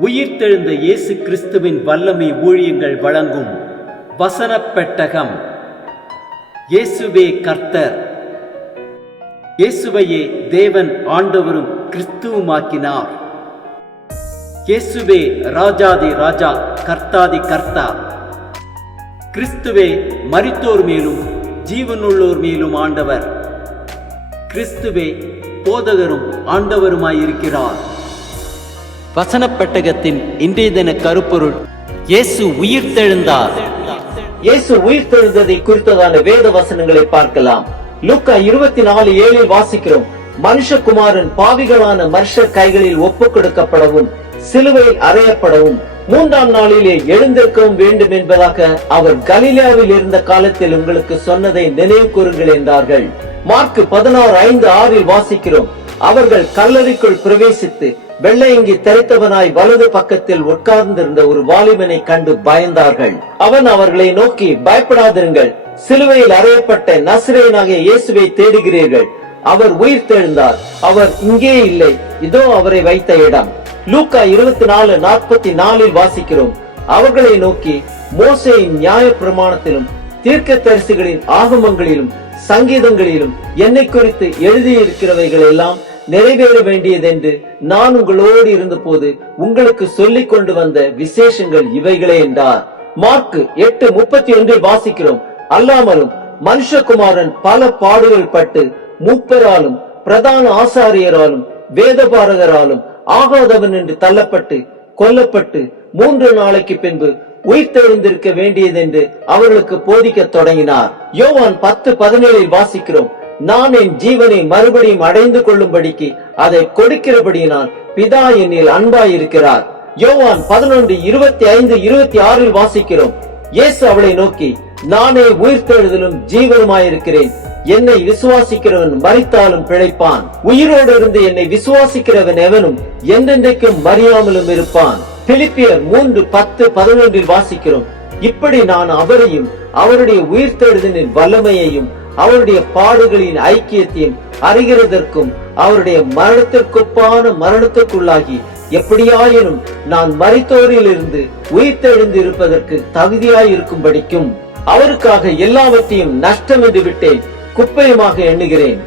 உயிர்த்தெழுந்த இயேசு கிறிஸ்துவின் வல்லமை ஊழியங்கள் வழங்கும் வசனப் பெட்டகம். இயேசுவே கர்த்தர். இயேசுவையே தேவன் ஆண்டவரும் கிறிஸ்துவுமாக்கினார். இயேசுவே ராஜாதி ராஜா, கர்த்தாதி கர்த்தா. கிறிஸ்துவே மரித்தோர் மேலும் ஜீவனுள்ளோர் மேலும் ஆண்டவர். கிறிஸ்துவே போதகரும் ஆண்டவருமாயிருக்கிறார். வசனப் பெட்டகத்தின் இன்றைய தின கருப்பொருள்: இயேசு உயிர்த்தெழுந்தார். இயேசு உயிர்த்தெழுந்ததை குறித்ததான வேத வசனங்களை பார்க்கலாம். லூக்கா 24:7 வாசிக்கிறோம், மனுஷகுமாரன் பாவிகளான மனுஷர் கைகளில் ஒப்புக் கொடுக்கப்படவும் சிலுவையில் அறையப்படவும் 3ஆம் நாளிலே எழுந்திருக்கவும் வேண்டும் என்பதாக அவர் கலிலேயாவில் இருந்த காலத்தில் உங்களுக்கு சொன்னதை நினைவு கூறுங்கள் என்றார்கள். மார்க் 16:5-6 வாசிக்கிறோம், அவர்கள் கல்லறைக்குள் பிரவேசித்து வெள்ளையங்கி தரித்தவனாய் வலது பக்கத்தில் உட்கார்ந்திருந்த ஒரு வாலிபனை கண்டு பயந்தார்கள். அவன் அவர்களை நோக்கி, பயப்படாதிருங்கள், சிலுவையில் அறையப்பட்ட நசரேயனாகிய இயேசுவை தேடுகிறீர்கள். அவர் உயிர்த்தெழுந்தார், அவர் இங்கே இல்லை, இதோ அவரை வைத்த இடம். லூக்கா 24:44 வாசிக்கிறோம், அவர்களை நோக்கி, மோசேயின் நியாய பிரமாணத்திலும் தீர்க்கதரிசிகளின் ஆகமங்களிலும் சங்கீதங்களிலும் என்னை குறித்து எழுதியிருக்கிறவைகள் எல்லாம் நிறைவேற வேண்டியதென்று நான் உங்களோடு இருந்த போது உங்களுக்கு சொல்லிக் கொண்டு வந்த விசேஷங்கள் இவைகளே என்றார். மார்க் 8:31 வாசிக்கிறோம், அல்லாமலும் மனுஷகுமாரன் பல பாடுகள் பட்டு மூப்பராலும் பிரதான ஆசாரியராலும் வேதபாரகராலும் ஆகாதவன் என்று தள்ளப்பட்டு கொல்லப்பட்டு 3 நாளைக்கு பின்பு உயிர்த்தெழுந்திருக்க வேண்டியதென்று அவர்களுக்கு போதிக்க தொடங்கினார். யோவான் 10:17 வாசிக்கிறோம், நான் என் ஜீவனை மறுபடியும் அடைந்து கொள்ளும்படிக்கு அதை கொடுக்கிறபடியினால் பிதா என்னில் அன்பாயிருக்கிறார். யோவான் 11:25-26 வாசிக்கிறோம், இயேசு அவளை நோக்கி, நானே உயிர்த்தெழுதலும் ஜீவனுமாயிருக்கிறேன். என்னை விசுவாசிக்கிறவன் மரித்தாலும் பிழைப்பான். உயிரோடு இருந்து என்னை விசுவாசிக்கிறவன் எவனும் என்றென்றைக்கும் மறியாமலும் இருப்பான். பிலிப்பியர் 3:10-11 வாசிக்கிறோம், இப்படி நான் அவரையும் அவருடைய உயிர்த்தெழுதலின் வல்லமையையும் அவருடைய பாடுகளின் ஐக்கியத்தையும் அறிகிறதற்கும் அவருடைய மரணத்திற்கொப்பான மரணத்துக்குள்ளாகி எப்படியாயினும் நான் மரித்தோரில் இருந்து உயிர்த்தெழுந்து இருப்பதற்கு தகுதியாயிருக்கும்படிக்கும் அவருக்காக எல்லாவற்றையும் நஷ்டம் என்று விட்டேன், குப்பையுமாக எண்ணுகிறேன்.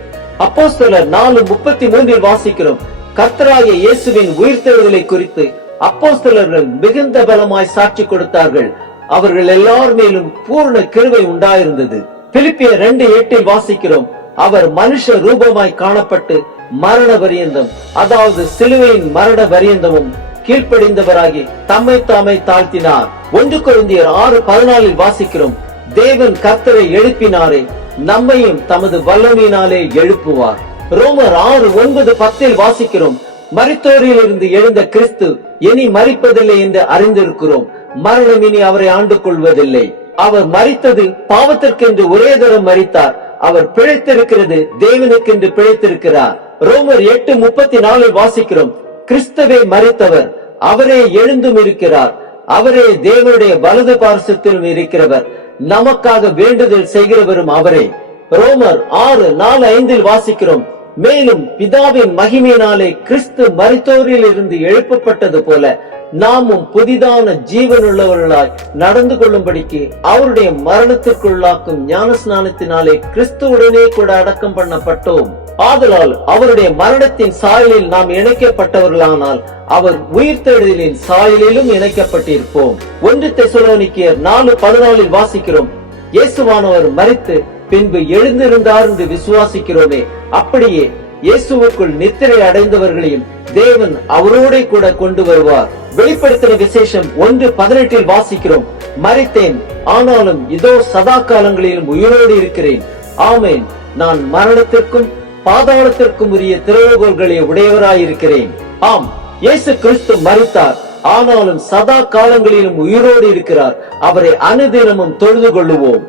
அப்போஸ்தலர் 4:33 வாசிக்கிறோம், கர்த்தராகிய இயேசுவின் உயிர்த்தெழுதலை குறித்து அப்போஸ்தலர்கள் மிகுந்த பலமாய் சாட்சி கொடுத்தார்கள். அவர்கள் எல்லார் மேலும் பூர்ண கிருபை உண்டாயிருந்தது. பிலிப்பியர் 2:8 வாசிக்கிறோம், அவர் மனுஷ ரூபமாய் காணப்பட்டு மரண பரியந்தம், அதாவது சிலுவையின் மரண பரியந்தமும் கீழ்ப்படிந்தவராகி தம்மை தாமே தாழ்த்தினார். 1 கொரிந்தியர் 6:14 வாசிக்கிறோம், தேவன் கர்த்தரை எழுப்பினாரே, நம்மையும் தமது வல்லமையினாலே எழுப்புவார். ரோமர் 6:9-10 வாசிக்கிறோம், மரித்தோரில் இருந்து எழுந்த கிறிஸ்து இனி மரிப்பதில்லை என்று அறிந்திருக்கிறோம். மரணம் இனி அவரை ஆண்டு கொள்வதில்லை. அவர் மரித்தது பாவத்திற்கென்று ஒரே தரம் மரித்தார். அவர் பிழைத்திருக்கிறது தேவனுக்கென்று பிழைத்திருக்கிறார். ரோமர் 8:34 வாசிக்கிறோம், கிறிஸ்துவே மரித்தவர், அவரே எழுந்தும் இருக்கிறார், அவரே தேவனுடைய வலது பார்சத்திலும் இருக்கிறவர், நமக்காக வேண்டுதல் செய்கிறவரும் அவரே. ரோமர் 6:4-5 வாசிக்கிறோம், மேலும் பிதாவின் மகிமையினாலே கிறிஸ்து மரித்தோரில் இருந்து எழுப்பப்பட்டது போல நாமும் புதிதான ஜீவனுள்ளவர்களாய் நடந்து கொள்ளும்படிக்கு அவருடைய மரணத்திற்குள்ளாக்கும் ஞான ஸ்நானத்தினாலே கிறிஸ்துவுடனே கூட அடக்கம் பண்ணப்பட்டோம். ஆதலால் அவருடைய மரணத்தின் சாயலில் நாம் இணைக்கப்பட்டவர்களானால் அவர் உயிர்த்தெழுதலின் சாயலிலும் இணைக்கப்பட்டிருப்போம். 1 தெசலோனிக்கேயர் 4:14 வாசிக்கிறோம், இயேசுவானவர் மரித்து பின்பு எழுந்திருந்தார் என்று விசுவாசிக்கிறோமே, அப்படியே இயேசுவுக்குள் நித்திரை அடைந்தவர்களையும் தேவன் அவரோட கூட கொண்டு வருவார். வெளிப்படுத்தின விசேஷம் 1:18 வாசிக்கிறோம், மரித்தேன், ஆனாலும் இதோ சதா காலங்களிலும் உயிரோடு இருக்கிறேன். ஆமேன், நான் மரணத்திற்கும் பாதாளத்திற்கும் உரிய திறவுகோல்களை உடையவராயிருக்கிறேன். ஆம், இயேசு கிறிஸ்து மரித்தார், ஆனாலும் சதா காலங்களிலும் உயிரோடு இருக்கிறார். அவரை அனுதினமும் தொழுது கொள்ளுவோம்.